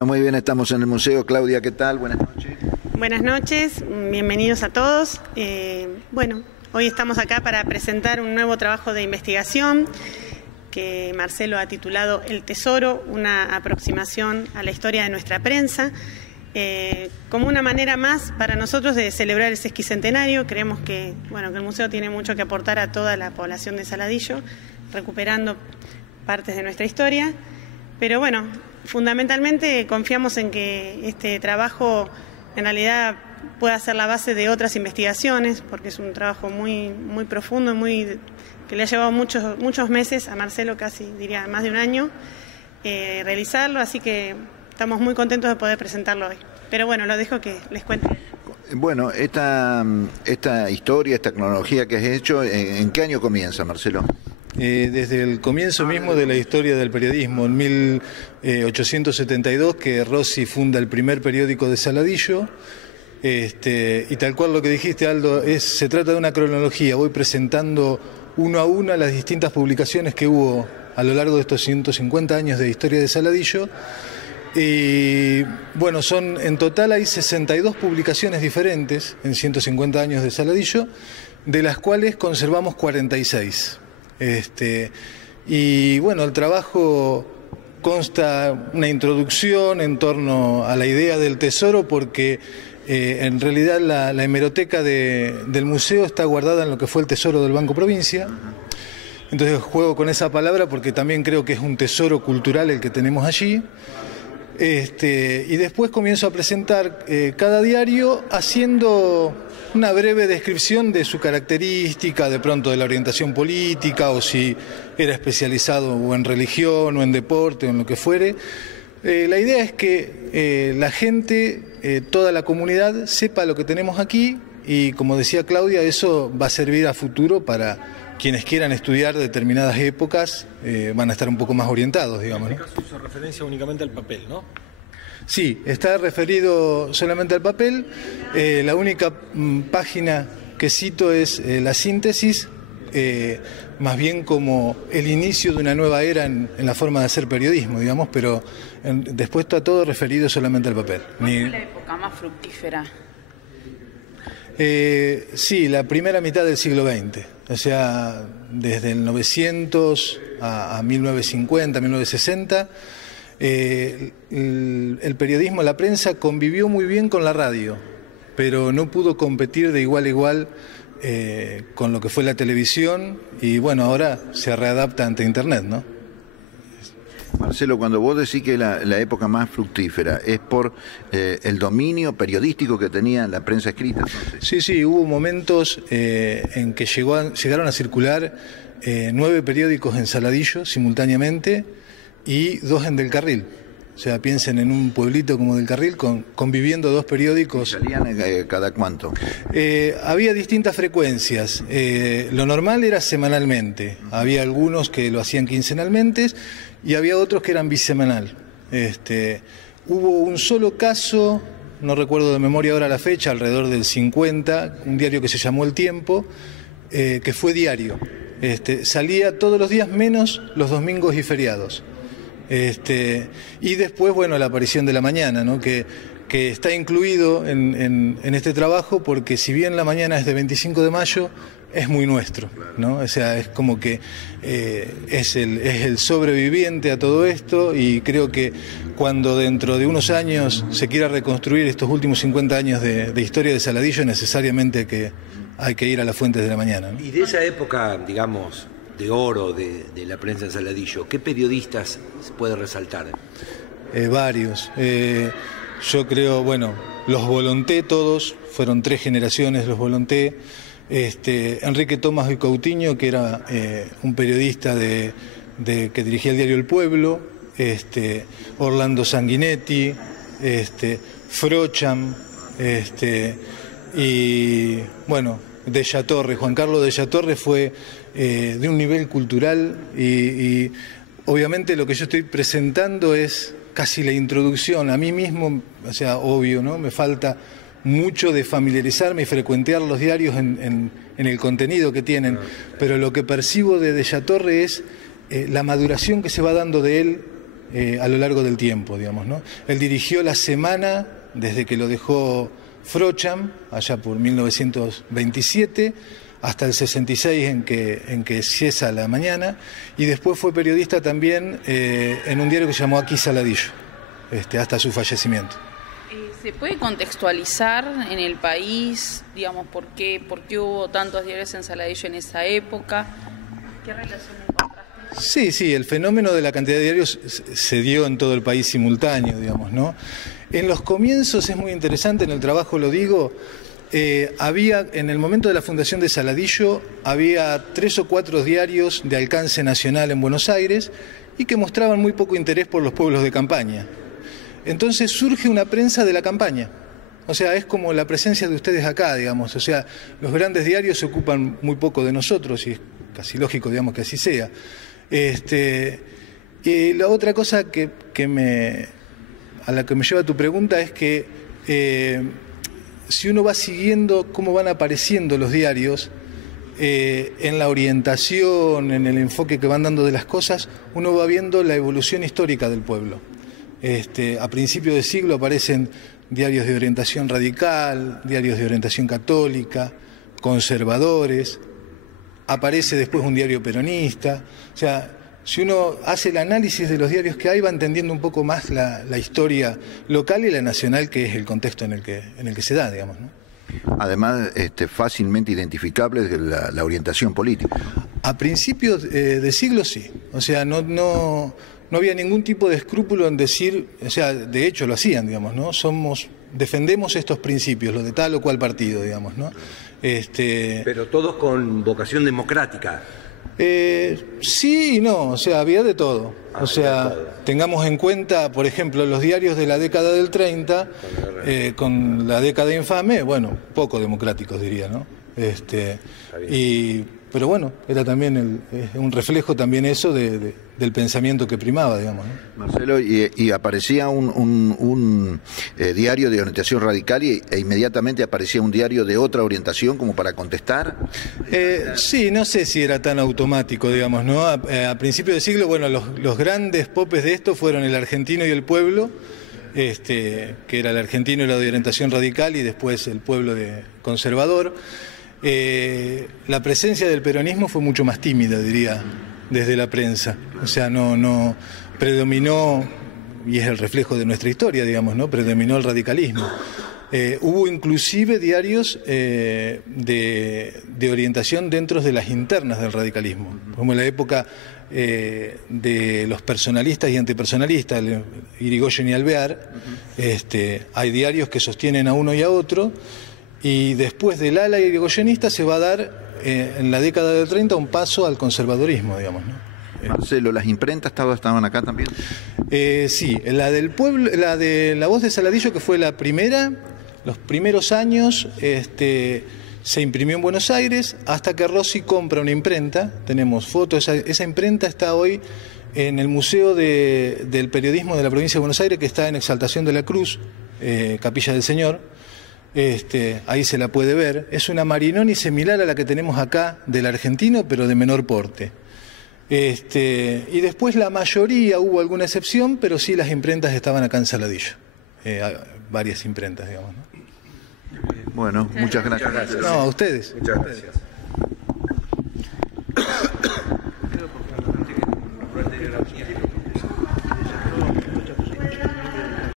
Muy bien, estamos en el museo. Claudia, ¿qué tal? Buenas noches. Buenas noches, bienvenidos a todos. Hoy estamos acá para presentar un nuevo trabajo de investigación que Marcelo ha titulado El Tesoro, una aproximación a la historia de nuestra prensa, como una manera más para nosotros de celebrar el sesquicentenario. Creemos que el museo tiene mucho que aportar a toda la población de Saladillo, recuperando partes de nuestra historia, pero fundamentalmente confiamos en que este trabajo en realidad pueda ser la base de otras investigaciones, porque es un trabajo muy profundo, que le ha llevado muchos meses a Marcelo, casi diría más de un año, realizarlo, así que estamos muy contentos de poder presentarlo hoy. Pero lo dejo que les cuente. Bueno, esta historia, esta cronología que has hecho, ¿en qué año comienza, Marcelo? Desde el comienzo mismo de la historia del periodismo, en 1872, que Rossi funda el primer periódico de Saladillo, y tal cual lo que dijiste, Aldo, se trata de una cronología. Voy presentando uno a uno las distintas publicaciones que hubo a lo largo de estos 150 años de historia de Saladillo. Y en total hay 62 publicaciones diferentes en 150 años de Saladillo, de las cuales conservamos 46. El trabajo consta una introducción en torno a la idea del tesoro, porque en realidad la hemeroteca del museo está guardada en lo que fue el tesoro del Banco Provincia. Entonces juego con esa palabra porque también creo que es un tesoro cultural el que tenemos allí. Y después comienzo a presentar cada diario haciendo una breve descripción de su característica, de pronto de la orientación política, o si era especializado o en religión o en deporte o en lo que fuere. La idea es que la gente, toda la comunidad, sepa lo que tenemos aquí, y como decía Claudia, eso va a servir a futuro para quienes quieran estudiar determinadas épocas, van a estar un poco más orientados, digamos, ¿no? En este caso hizo referencia únicamente al papel, ¿no? Sí, está referido solamente al papel. La única página que cito es la síntesis, más bien como el inicio de una nueva era en la forma de hacer periodismo, digamos, pero después está todo referido solamente al papel. ¿Cuál fue la época más fructífera? Sí, la primera mitad del siglo XX, o sea, desde el 900 a 1950, 1960, el periodismo, la prensa convivió muy bien con la radio, pero no pudo competir de igual a igual con lo que fue la televisión, y ahora se readapta ante Internet, ¿no? Marcelo, cuando vos decís que la época más fructífera, ¿es por el dominio periodístico que tenía la prensa escrita? Entonces. Sí, hubo momentos en que llegaron a circular 9 periódicos en Saladillo simultáneamente y 2 en Del Carril. O sea, piensen en un pueblito como Del Carril conviviendo 2 periódicos. ¿Salían cada cuánto? Había distintas frecuencias. Lo normal era semanalmente. Había algunos que lo hacían quincenalmente y había otros que eran bisemanal. Hubo un solo caso, no recuerdo de memoria ahora la fecha, alrededor del 50, un diario que se llamó El Tiempo, que fue diario. Salía todos los días menos los domingos y feriados. Y después, la aparición de La Mañana, ¿no? que está incluido en este trabajo, porque si bien La Mañana es de 25 de mayo, es muy nuestro, ¿no? O sea, es como que es el sobreviviente a todo esto, y creo que cuando dentro de unos años se quiera reconstruir estos últimos 50 años de historia de Saladillo, necesariamente hay que ir a las fuentes de La Mañana, ¿no? Y de esa época, digamos, de oro de la prensa en Saladillo, ¿qué periodistas se puede resaltar? Varios. Yo creo, los Volonté todos, fueron 3 generaciones los Volonté. Enrique Tomás y Coutinho, que era un periodista que dirigía el diario El Pueblo, Orlando Sanguinetti, Frocham, y Della Torre. Juan Carlos Della Torre fue de un nivel cultural, y obviamente lo que yo estoy presentando es casi la introducción. A mí mismo, o sea, obvio, ¿no? Me falta mucho de familiarizarme y frecuentear los diarios en el contenido que tienen, pero lo que percibo de Della Torre es la maduración que se va dando de él a lo largo del tiempo, digamos, ¿no? Él dirigió La Semana desde que lo dejó Frocham, allá por 1927, hasta el 66 en que cesa La Mañana, y después fue periodista también en un diario que se llamó Aquí Saladillo, hasta su fallecimiento. ¿Se puede contextualizar en el país, digamos, por qué hubo tantos diarios en Saladillo en esa época? ¿Qué relación encontraste? Sí, el fenómeno de la cantidad de diarios se dio en todo el país simultáneo, digamos, ¿no? En los comienzos es muy interesante, en el trabajo lo digo, había, en el momento de la fundación de Saladillo, había 3 o 4 diarios de alcance nacional en Buenos Aires y que mostraban muy poco interés por los pueblos de campaña. Entonces surge una prensa de la campaña. O sea, es como la presencia de ustedes acá, digamos. O sea, los grandes diarios se ocupan muy poco de nosotros y es casi lógico, digamos, que así sea. Y la otra cosa a la que me lleva tu pregunta es que si uno va siguiendo cómo van apareciendo los diarios, en la orientación, en el enfoque que van dando de las cosas, uno va viendo la evolución histórica del pueblo. A principios de siglo aparecen diarios de orientación radical, diarios de orientación católica, conservadores, aparece después un diario peronista. O sea, si uno hace el análisis de los diarios que hay, va entendiendo un poco más la historia local y la nacional, que es el contexto en el que se da, digamos, ¿no? Además, fácilmente identificable de la orientación política. A principios de siglo sí. O sea, no había ningún tipo de escrúpulo en decir, o sea, de hecho lo hacían, digamos, ¿no? Defendemos estos principios, los de tal o cual partido, digamos, ¿no? Pero todos con vocación democrática. Sí y no, o sea, había de todo. O sea, tengamos en cuenta, por ejemplo, los diarios de la década del 30, con la década infame, bueno, poco democráticos diría, ¿no? Pero bueno, era también un reflejo también eso del pensamiento que primaba, digamos, ¿no? Marcelo, y aparecía un diario de orientación radical e inmediatamente aparecía un diario de otra orientación como para contestar. Sí, no sé si era tan automático, digamos, ¿no? A principios de siglo, bueno, los grandes popes de esto fueron El Argentino y El Pueblo, que era El Argentino era de orientación radical y después El Pueblo de conservador. La presencia del peronismo fue mucho más tímida, diría, desde la prensa. O sea, no predominó, y es el reflejo de nuestra historia, digamos, ¿no? Predominó el radicalismo. Hubo inclusive diarios de orientación dentro de las internas del radicalismo, como en la época de los personalistas y antipersonalistas, Irigoyen y Alvear. Hay diarios que sostienen a uno y a otro. Y después del ala irigoyenista se va a dar en la década del 30 un paso al conservadorismo, digamos, ¿no? Marcelo, ¿las imprentas estaban acá también? Sí, la del pueblo, la de La Voz de Saladillo, que fue la primera, los primeros años, se imprimió en Buenos Aires hasta que Rossi compra una imprenta. Tenemos fotos, esa imprenta está hoy en el Museo del Periodismo de la Provincia de Buenos Aires, que está en Exaltación de la Cruz, Capilla del Señor. Ahí se la puede ver. Es una Marinoni similar a la que tenemos acá del argentino, pero de menor porte. Y después la mayoría, hubo alguna excepción, pero sí las imprentas estaban acá en Saladillo. Varias imprentas, digamos, ¿no? Bueno, muchas gracias. No, a ustedes. Muchas gracias.